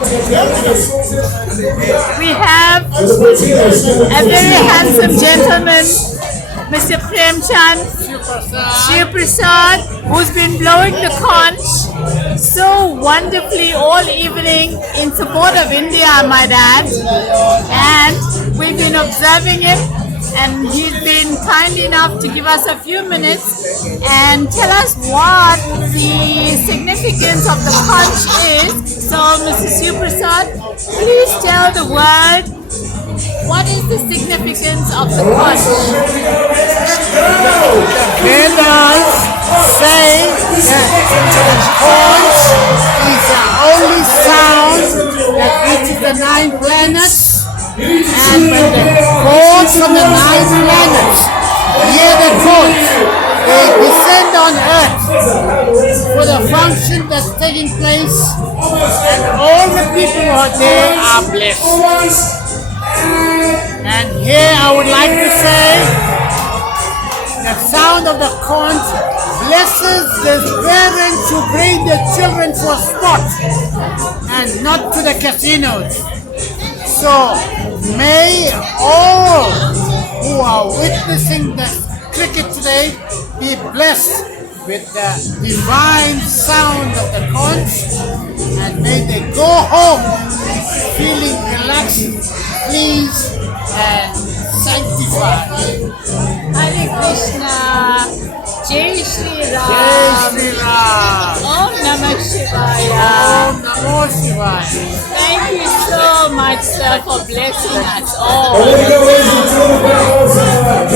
We have a very handsome gentleman, Mr. Premchand, Sewpersadh, who's been blowing the conch so wonderfully all evening in support of India, I might add. And we've been observing him, and he's been kind enough to give us a few minutes and tell us what the significance of the conch is. So, Mr. Sewpersadh, please tell the world what is the significance of the conch. Vedas say that conch is the only sound that reaches the 9 planets, and when the gods from the 9 planets hear the conch, they descend on earth for the function that's taking place, and all the people who are there are blessed. And here I would like to say, the sound of the conch blesses the parents who bring their children for sport and not to the casinos. So may all who are witnessing the cricket today be blessed with the divine sound of the conch, and may they go home feeling relaxed, pleased, and sanctified. Hare Krishna, Jai Shri Ram, Jai Shri Ram. Om Namah Shivaya. Om Namo Shivaya. Thank you so much, sir, for blessing us all.